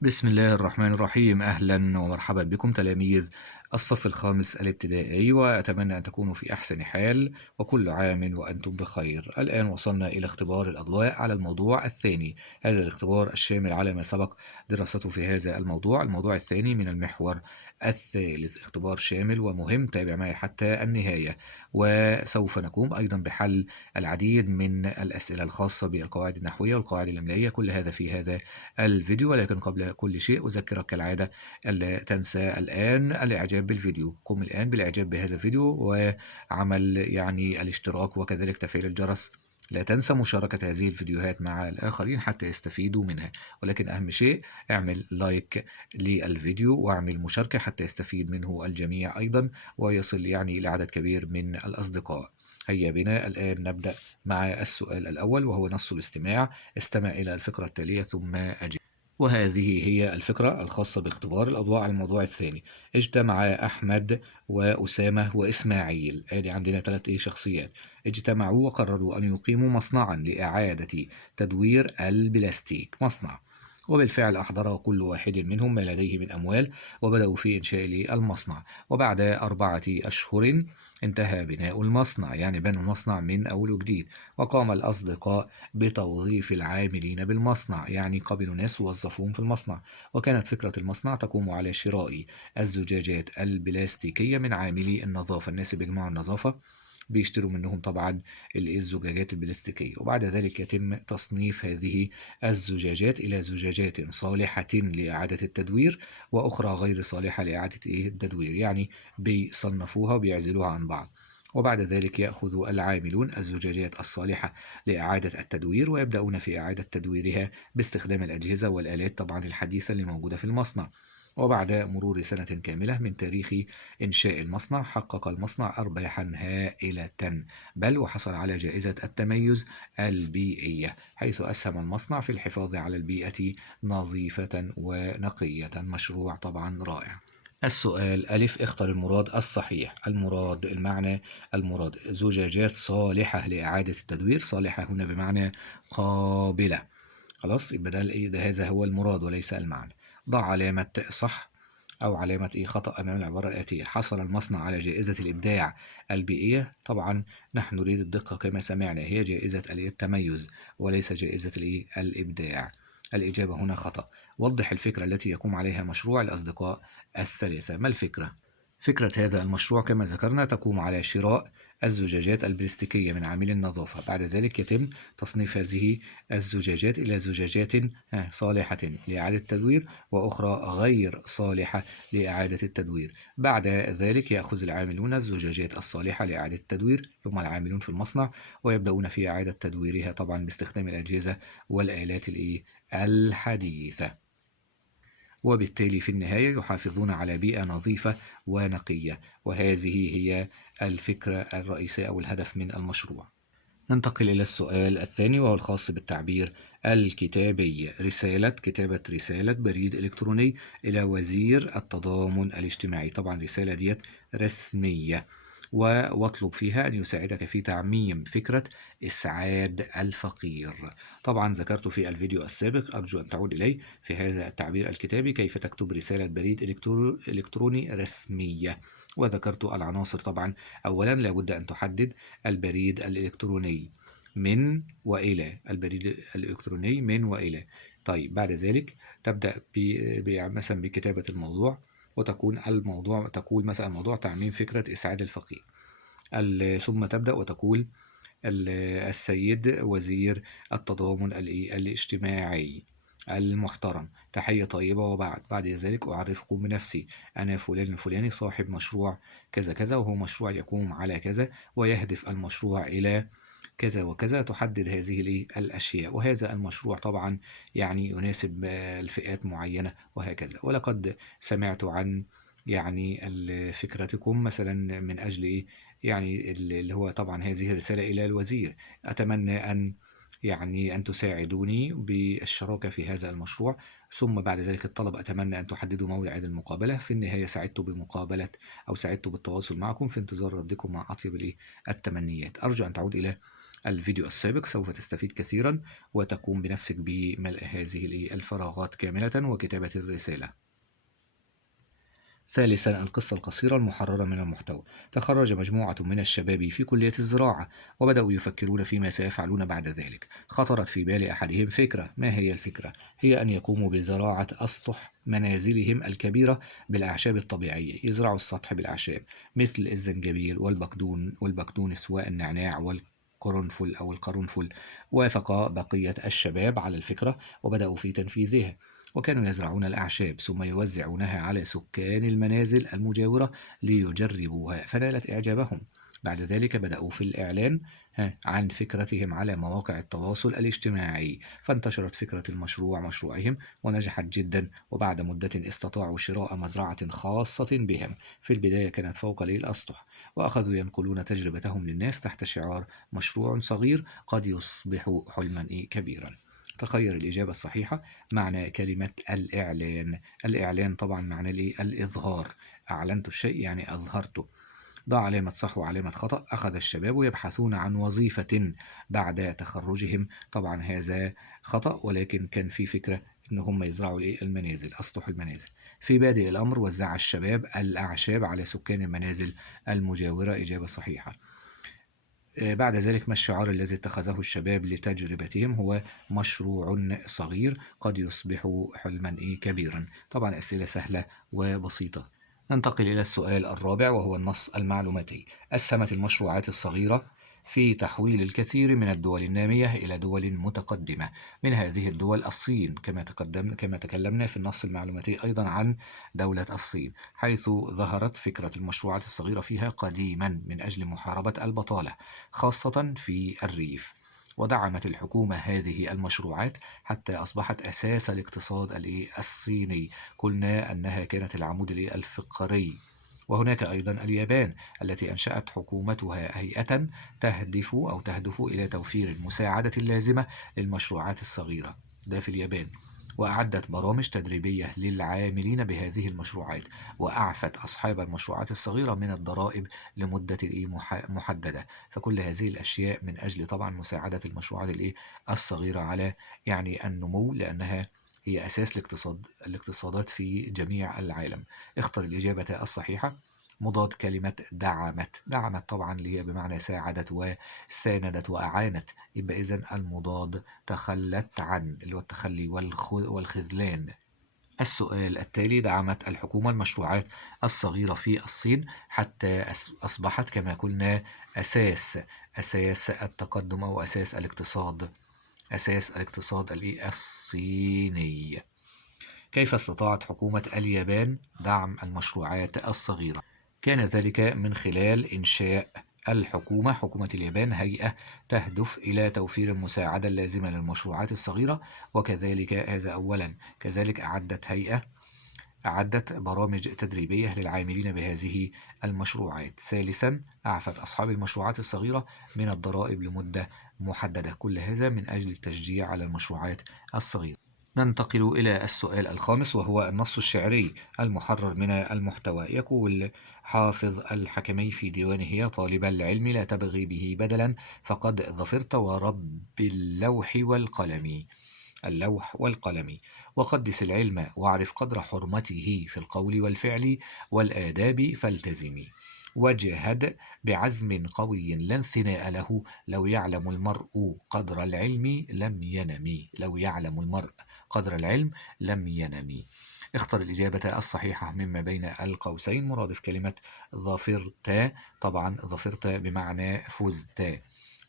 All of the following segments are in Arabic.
بسم الله الرحمن الرحيم. أهلا ومرحبا بكم تلاميذ الصف الخامس الابتدائي، وأتمنى أن تكونوا في أحسن حال وكل عام وأنتم بخير. الآن وصلنا إلى اختبار الأضواء على الموضوع الثاني. هذا الاختبار الشامل على ما سبق دراسته في هذا الموضوع الثاني من المحور الثالث. اختبار شامل ومهم، تابع معي حتى النهاية. وسوف نقوم أيضا بحل العديد من الأسئلة الخاصة بالقواعد النحوية والقواعد الإملائية، كل هذا في هذا الفيديو. ولكن قبل كل شيء أذكرك كالعادة ألا تنسى الآن الإعجاب بالفيديو. قم الآن بالإعجاب بهذا الفيديو وعمل الاشتراك وكذلك تفعيل الجرس. لا تنسى مشاركة هذه الفيديوهات مع الآخرين حتى يستفيدوا منها. ولكن أهم شيء اعمل لايك للفيديو واعمل مشاركة حتى يستفيد منه الجميع أيضا ويصل إلى عدد كبير من الأصدقاء. هيا بنا الآن نبدأ مع السؤال الأول، وهو نص الاستماع. استمع إلى الفقرة التالية ثم أجب. وهذه هي الفقرة الخاصة باختبار الأضواء على الموضوع الثاني. اجتمع أحمد وأسامة وإسماعيل، ادي عندنا ثلاث شخصيات. اجتمعوا وقرروا أن يقيموا مصنعا لإعادة تدوير البلاستيك. مصنع، وبالفعل أحضر كل واحد منهم ما لديه من أموال وبدأوا في إنشاء المصنع. وبعد 4 أشهر انتهى بناء المصنع، بنوا المصنع من أول وجديد. وقام الأصدقاء بتوظيف العاملين بالمصنع، قبلوا ناس ووظفوهم في المصنع. وكانت فكرة المصنع تقوم على شراء الزجاجات البلاستيكية من عاملي النظافة. الناس بيجمعوا النظافة بيشتروا منهم طبعا الزجاجات البلاستيكية، وبعد ذلك يتم تصنيف هذه الزجاجات إلى زجاجات صالحة لإعادة التدوير وأخرى غير صالحة لإعادة التدوير، بيصنفوها وبيعزلوها عن بعض. وبعد ذلك يأخذ العاملون الزجاجات الصالحة لإعادة التدوير ويبدأون في إعادة تدويرها باستخدام الأجهزة والآلات طبعا الحديثة اللي موجودة في المصنع. وبعد مرور سنة كاملة من تاريخ إنشاء المصنع حقق المصنع أرباحا هائلة، بل وحصل على جائزة التميز البيئية، حيث أسهم المصنع في الحفاظ على البيئة نظيفة ونقية. مشروع طبعا رائع. السؤال ألف، اختر المراد الصحيح. المراد المعنى، المراد زجاجات صالحة لإعادة التدوير. صالحة هنا بمعنى قابلة. خلاص، يبقى ده هذا هو المراد وليس المعنى. ضع علامة صح أو علامة خطأ أمام العبارة الآتية. حصل المصنع على جائزة الإبداع البيئية. طبعا نحن نريد الدقة كما سمعنا، هي جائزة التميز وليس جائزة الإبداع. الإجابة هنا خطأ. وضح الفكرة التي يقوم عليها مشروع الأصدقاء الثلاثة. ما الفكرة؟ فكرة هذا المشروع كما ذكرنا تقوم على شراء الزجاجات البلاستيكية من عامل النظافة. بعد ذلك يتم تصنيف هذه الزجاجات إلى زجاجات صالحة لإعادة التدوير وأخرى غير صالحة لإعادة التدوير. بعد ذلك يأخذ العاملون الزجاجات الصالحة لإعادة التدوير، هم العاملون في المصنع، ويبدأون في إعادة تدويرها طبعا باستخدام الأجهزة والآلات الحديثة. وبالتالي في النهاية يحافظون على بيئة نظيفة ونقية. وهذه هي الفكرة الرئيسية أو الهدف من المشروع. ننتقل إلى السؤال الثاني، وهو الخاص بالتعبير الكتابي. كتابة رسالة بريد إلكتروني إلى وزير التضامن الاجتماعي. طبعا رسالة ديت رسمية، واطلب فيها أن يساعدك في تعميم فكرة إسعاد الفقير. طبعا ذكرت في الفيديو السابق، أرجو أن تعود إليه، في هذا التعبير الكتابي كيف تكتب رسالة بريد إلكتروني رسمية. وذكرت العناصر. طبعا أولا لابد أن تحدد البريد الإلكتروني من وإلى. البريد الإلكتروني من وإلى. طيب بعد ذلك تبدأ مثلا بكتابة الموضوع، تقول مثلا الموضوع تعميم فكرة إسعاد الفقير. ثم تبدأ وتقول السيد وزير التضامن الاجتماعي المحترم، تحية طيبة. بعد ذلك أعرفكم بنفسي، أنا فلان الفلاني صاحب مشروع كذا كذا، وهو مشروع يقوم على كذا ويهدف المشروع إلى كذا وكذا. تحدد هذه الأشياء، وهذا المشروع طبعا يناسب الفئات معينة وهكذا. ولقد سمعت عن فكرتكم مثلا من أجل اللي هو طبعا هذه الرسالة إلى الوزير. أتمنى أن تساعدوني بالشراكة في هذا المشروع. ثم بعد ذلك الطلب، أتمنى أن تحددوا موعد المقابلة. في النهاية سعدت بالتواصل معكم، في انتظار ردكم مع أطيب التمنيات. أرجو أن تعود إلى الفيديو السابق سوف تستفيد كثيرا وتقوم بنفسك بملء هذه الفراغات كاملة وكتابة الرسالة. ثالثا، القصة القصيرة المحررة من المحتوى. تخرج مجموعة من الشباب في كلية الزراعة وبدأوا يفكرون فيما سيفعلون بعد ذلك. خطرت في بال أحدهم فكرة. ما هي الفكرة؟ هي أن يقوموا بزراعة أسطح منازلهم الكبيرة بالأعشاب الطبيعية. يزرعوا السطح بالأعشاب مثل الزنجبيل والبقدونس والنعناع والقرنفل أو القرنفل. وافق بقية الشباب على الفكرة وبدأوا في تنفيذها، وكانوا يزرعون الأعشاب ثم يوزعونها على سكان المنازل المجاورة ليجربوها، فنالت إعجابهم. بعد ذلك بدأوا في الإعلان عن فكرتهم على مواقع التواصل الاجتماعي، فانتشرت فكرة مشروعهم ونجحت جدا. وبعد مدة استطاعوا شراء مزرعة خاصة بهم. في البداية كانت فوق الأسطح، وأخذوا ينقلون تجربتهم للناس تحت شعار مشروع صغير قد يصبح حلما كبيرا. تخير الإجابة الصحيحة. معنى كلمة الإعلان. الإعلان طبعا معنى الإظهار. أعلنت الشيء يعني أظهرته. ضع علامة صح وعلامة خطأ. أخذ الشباب يبحثون عن وظيفة بعد تخرجهم. طبعا هذا خطأ، ولكن كان في فكرة إن هم يزرعوا المنازل، أسطح المنازل. في بادئ الأمر وزع الشباب الأعشاب على سكان المنازل المجاورة. إجابة صحيحة. بعد ذلك ما الشعار الذي اتخذه الشباب لتجربتهم؟ هو مشروع صغير قد يصبح حلما كبيرا. طبعا أسئلة سهلة وبسيطة. ننتقل إلى السؤال الرابع وهو النص المعلوماتي. أسهمت المشروعات الصغيرة في تحويل الكثير من الدول النامية إلى دول متقدمة. من هذه الدول الصين، كما تكلمنا في النص المعلوماتي أيضا عن دولة الصين، حيث ظهرت فكرة المشروعات الصغيرة فيها قديما من أجل محاربة البطالة خاصة في الريف. ودعمت الحكومة هذه المشروعات حتى أصبحت أساس الاقتصاد الصيني. قلنا أنها كانت العمود الفقري. وهناك أيضا اليابان التي أنشأت حكومتها هيئة تهدف إلى توفير المساعدة اللازمة للمشروعات الصغيرة. ده في اليابان. وأعدت برامج تدريبية للعاملين بهذه المشروعات، وأعفت أصحاب المشروعات الصغيرة من الضرائب لمدة محددة. فكل هذه الأشياء من أجل طبعا مساعدة المشروعات الصغيرة على النمو، لأنها هي أساس الاقتصادات في جميع العالم. اختر الإجابة الصحيحة. مضاد كلمة دعمت طبعا اللي هي بمعنى ساعدت وساندت وأعانت. يبقى إذن المضاد تخلت عن، اللي هو التخلي والخذلان. السؤال التالي. دعمت الحكومة المشروعات الصغيرة في الصين حتى أصبحت كما قلنا أساس التقدم أو أساس الاقتصاد الصيني. كيف استطاعت حكومة اليابان دعم المشروعات الصغيرة؟ كان ذلك من خلال إنشاء حكومة اليابان هيئة تهدف إلى توفير المساعدة اللازمة للمشروعات الصغيرة، وكذلك هذا أولا. كذلك أعدت برامج تدريبية للعاملين بهذه المشروعات. ثالثا، أعفت أصحاب المشروعات الصغيرة من الضرائب لمدة محددة. كل هذا من أجل التشجيع على المشروعات الصغيرة. ننتقل إلى السؤال الخامس وهو النص الشعري المحرر من المحتوى. يقول حافظ الحكمي في ديوانه: يا طالب العلم لا تبغي به بدلا فقد ظفرت ورب اللوح والقلم. وقدس العلم واعرف قدر حرمته في القول والفعل والآداب فالتزمي. واجهد بعزم قوي لا انثناء له لو يعلم المرء قدر العلم لم ينم. اختر الإجابة الصحيحة مما بين القوسين. مرادف كلمة ظفرت. طبعا ظفرت بمعنى فزت.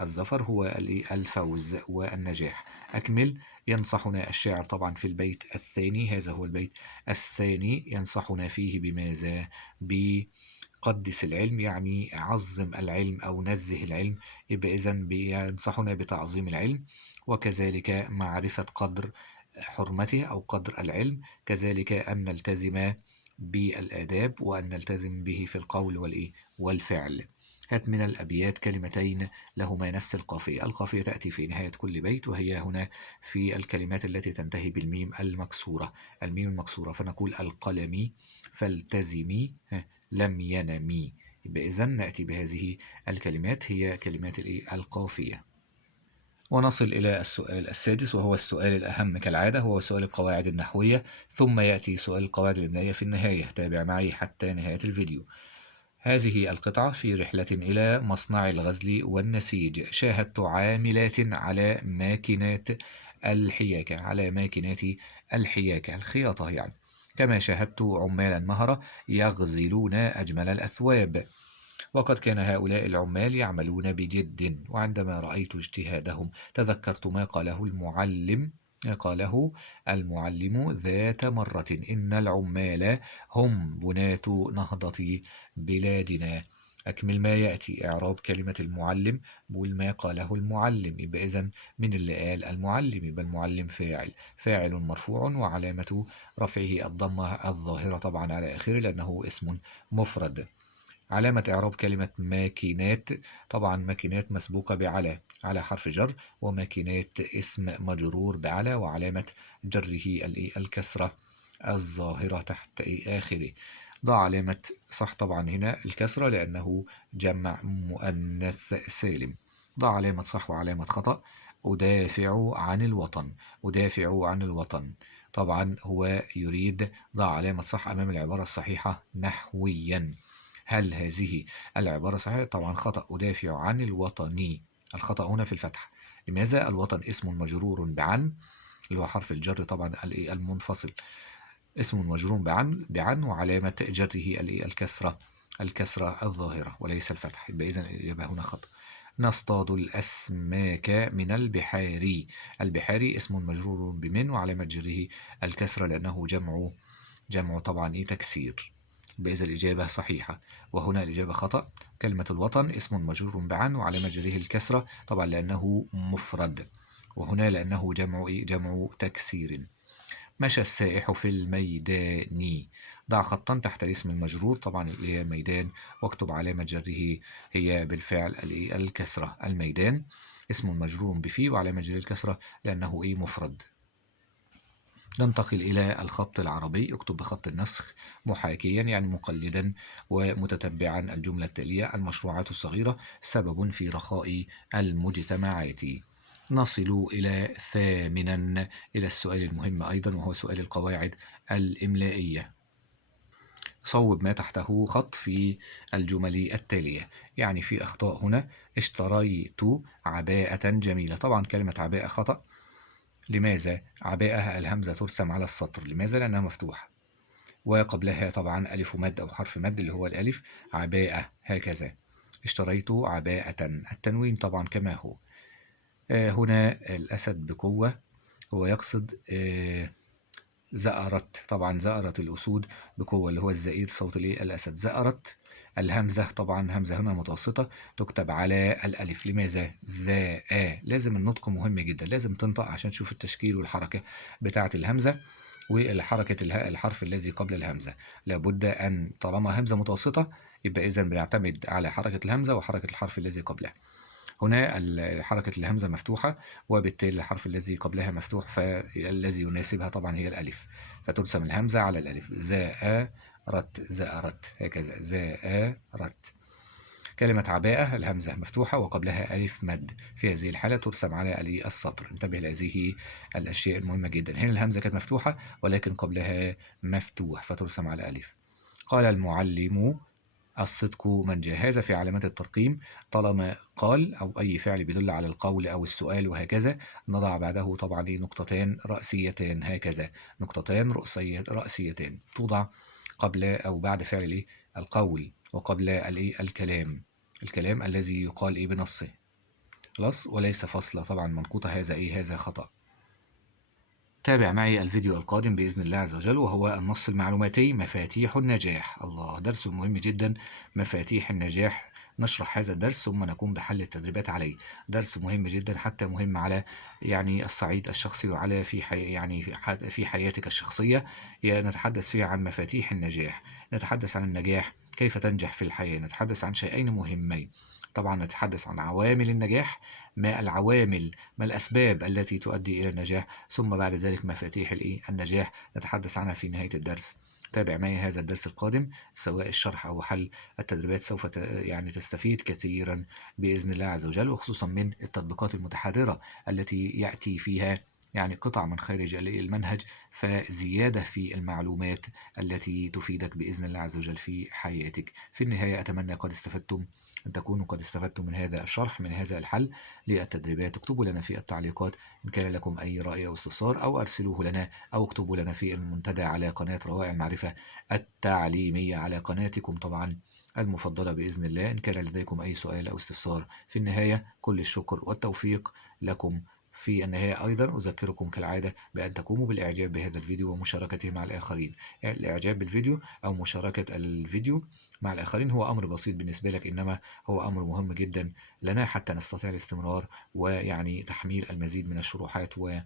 الظفر هو الفوز والنجاح. أكمل. ينصحنا الشاعر طبعا في البيت الثاني، هذا هو البيت الثاني، ينصحنا فيه بماذا؟ بقدس العلم، يعني عظم العلم أو نزه العلم. يبقى إذن بينصحنا بتعظيم العلم، وكذلك معرفة قدر حرمته أو قدر العلم، كذلك أن نلتزم بالآداب وأن نلتزم به في القول والفعل. هات من الأبيات كلمتين لهما نفس القافية. القافية تأتي في نهاية كل بيت، وهي هنا في الكلمات التي تنتهي بالميم المكسورة. فنقول القلم، فالتزمي، لم ينمي. يبقى إذن نأتي بهذه الكلمات، هي كلمات القافية. ونصل إلى السؤال السادس، وهو السؤال الأهم كالعادة، هو سؤال القواعد النحوية، ثم يأتي سؤال القواعد الإملائية في النهاية. تابع معي حتى نهاية الفيديو. هذه القطعة في رحلة إلى مصنع الغزل والنسيج. شاهدت عاملات على ماكينات الحياكة، على ماكينات الحياكة الخياطة يعني. كما شاهدت عمالا مهرة يغزلون أجمل الأثواب، وقد كان هؤلاء العمال يعملون بجد. وعندما رأيت اجتهادهم تذكرت ما قاله المعلم ذات مرة: إن العمال هم بناة نهضة بلادنا. أكمل ما يأتي. إعراب كلمة المعلم، بقول ما قاله المعلم، يبقى إذن من اللي قال المعلم؟ يبقى المعلم فاعل مرفوع، وعلامة رفعه الضمة الظاهرة طبعا على آخره لأنه اسم مفرد. علامة إعراب كلمة ماكينات، طبعا ماكينات مسبوقة بعلى، على حرف جر، وماكينات اسم مجرور بعلى، وعلامة جره الكسرة الظاهرة تحت آخره. ضع علامة صح طبعا هنا الكسرة لأنه جمع مؤنث سالم. ضع علامة صح وعلامة خطأ. أدافع عن الوطن، أدافع عن الوطن، طبعا هو يريد. ضع علامة صح أمام العبارة الصحيحة نحويا. هل هذه العبارة صحيحة؟ طبعا خطأ. أدافع عن الوطني، الخطأ هنا في الفتح. لماذا؟ الوطن اسم مجرور بعن، اللي هو حرف الجر طبعا المنفصل، اسم مجرور بعن وعلامة جره الكسرة الظاهرة وليس الفتح، يبقى إذن الإجابة هنا خطأ. نصطاد الأسماك من البحار. البحار اسم مجرور بمن، وعلامة جره الكسرة لأنه جمع طبعا تكسير، بإذا الإجابة صحيحة. وهنا الإجابة خطأ. كلمة الوطن اسم مجرور بعن، وعلامة جره الكسرة طبعا لأنه مفرد، وهنا لأنه جمع تكسير. مشى السائح في الميدان. ضع خطا تحت الاسم المجرور طبعا اللي هي ميدان، واكتب علامة جره هي بالفعل الكسرة. الميدان اسم مجرور بفي، وعلامة جره الكسرة لأنه مفرد. ننتقل إلى الخط العربي. اكتب بخط النسخ محاكيا يعني مقلدا ومتتبعا الجملة التالية: المشروعات الصغيرة سبب في رخاء المجتمعات. نصل إلى ثامنا، إلى السؤال المهم أيضا، وهو سؤال القواعد الإملائية. صوب ما تحته خط في الجمل التالية. يعني في أخطاء هنا. اشتريت عباءة جميلة، طبعا كلمة عباءة خطأ. لماذا؟ عباءة الهمزة ترسم على السطر، لماذا؟ لأنها مفتوحة، وقبلها طبعا ألف مد أو حرف مد اللي هو الألف. عباءة هكذا. اشتريت عباءة، التنوين طبعا كما هو. هنا الأسد بقوة، هو يقصد زأرت، طبعا زأرت الأسود بقوة اللي هو الزئير صوت الأسد. زأرت الهمزة، طبعا همزة هنا متوسطة تكتب على الألف. لماذا؟ زاء، لازم النطق مهم جدا، لازم تنطق عشان تشوف التشكيل والحركة بتاعة الهمزة والحركة الحرف الذي قبل الهمزة. لابد أن طالما همزة متوسطة يبقى إذن بنعتمد على حركة الهمزة وحركة الحرف الذي قبلها. هنا حركة الهمزة مفتوحة، وبالتالي الحرف الذي قبلها مفتوح، فالذي يناسبها طبعا هي الألف، فترسم الهمزة على الألف. زأرت، زأرت هكذا، زأرت. كلمة عباءة الهمزة مفتوحة وقبلها ألف مد، في هذه الحالة ترسم على السطر. انتبه لهذه الأشياء المهمة جدا. هنا الهمزة كانت مفتوحة ولكن قبلها مفتوح فترسم على ألف. قال المعلم: الصدق منجى. هذا في علامات الترقيم. طالما قال أو أي فعل بيدل على القول أو السؤال وهكذا، نضع بعده طبعا نقطتان رأسيتان هكذا، نقطتان رأسيتان توضع قبل أو بعد فعل القول، وقبل الكلام الذي يقال بنصه، خلاص، وليس فصلة طبعا منقوطة. هذا هذا خطأ. تابع معي الفيديو القادم بإذن الله عز وجل، وهو النص المعلوماتي مفاتيح النجاح. الله، درس مهم جدا، مفاتيح النجاح. نشرح هذا الدرس ثم نقوم بحل التدريبات عليه. درس مهم جدا، حتى مهم على يعني الصعيد الشخصي وعلى في حياتك الشخصية. نتحدث فيها عن مفاتيح النجاح، نتحدث عن النجاح، كيف تنجح في الحياة، نتحدث عن شيئين مهمين: طبعا نتحدث عن عوامل النجاح، ما العوامل، ما الأسباب التي تؤدي إلى النجاح، ثم بعد ذلك مفاتيح النجاح نتحدث عنها في نهاية الدرس. تابع معي هذا الدرس القادم، سواء الشرح أو حل التدريبات، سوف يعني تستفيد كثيرا بإذن الله عز وجل، وخصوصا من التطبيقات المتحررة التي يأتي فيها يعني قطع من خارج المنهج، فزيادة في المعلومات التي تفيدك بإذن الله عز وجل في حياتك. في النهاية أتمنى أن تكونوا قد استفدتم من هذا الشرح، من هذا الحل للتدريبات. اكتبوا لنا في التعليقات إن كان لكم أي رأي أو استفسار، أو أرسلوه لنا، أو اكتبوا لنا في المنتدى على قناة روائع المعرفة التعليمية، على قناتكم طبعا المفضلة بإذن الله، إن كان لديكم أي سؤال أو استفسار. في النهاية كل الشكر والتوفيق لكم. في النهاية أيضا أذكركم كالعادة بأن تقوموا بالإعجاب بهذا الفيديو ومشاركته مع الآخرين. يعني الإعجاب بالفيديو أو مشاركة الفيديو مع الآخرين هو أمر بسيط بالنسبة لك، إنما هو أمر مهم جدا لنا حتى نستطيع الاستمرار ويعني تحميل المزيد من الشروحات وحل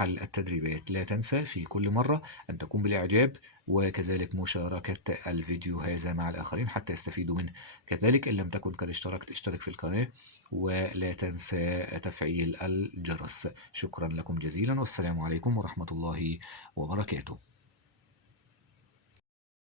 التدريبات. لا تنسى في كل مرة أن تقوم بالإعجاب وكذلك مشاركة الفيديو هذا مع الآخرين حتى يستفيدوا منه. كذلك إن لم تكن قد اشتركت، اشترك في القناة، ولا تنسى تفعيل الجرس. شكرا لكم جزيلا، والسلام عليكم ورحمة الله وبركاته.